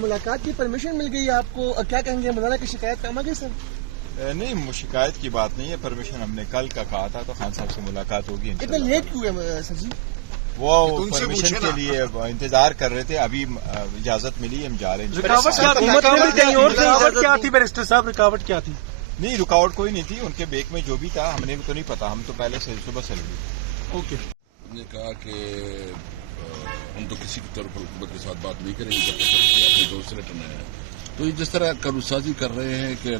मुलाकात की परमिशन मिल गई आपको, क्या कहेंगे? मौलाना की शिकायत काम आ गई सर? नहीं, शिकायत की बात नहीं है। परमिशन हमने कल का कहा था, तो खान साहब से मुलाकात होगी। इतना लेट क्यों है सर जी? वो परमिशन के लिए इंतजार कर रहे थे, अभी इजाजत मिली, हम जा रहे हैं। रुकावट क्या थी बैरिस्टर साहब, रुकावट क्या थी? नहीं, रुकावट कोई नहीं थी। उनके बेक में जो भी था हमें तो नहीं पता, हम तो पहले से सुबह से लगे। ओके, हमने कहा कि हम तो किसी की तरफ हुकूमत के साथ बात नहीं करेंगे जब तक अपने दोस्त से रिटर्न आए हैं। तो ये जिस तरह कानूनसाजी कर रहे हैं कि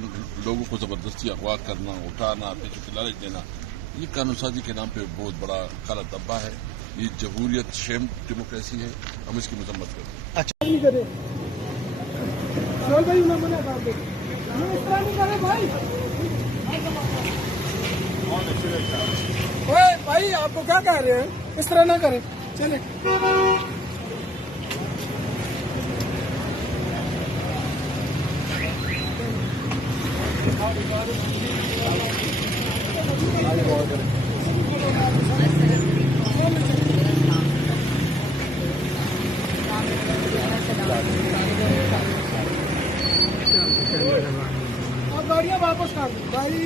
लोगों को जबरदस्ती अगवा करना, उठाना, पैसों की लालच देना, ये कानूनसाजी के नाम पे बहुत बड़ा काला धब्बा है। ये जमहूरियत शेम डेमोक्रेसी है, हम इसकी मजम्मत करते हैं। अच्छा नहीं करे भाई, आपको क्या कह रहे हैं? इस तरह ना करें, चले। आप गाड़ियाँ वापस कर दो भाई।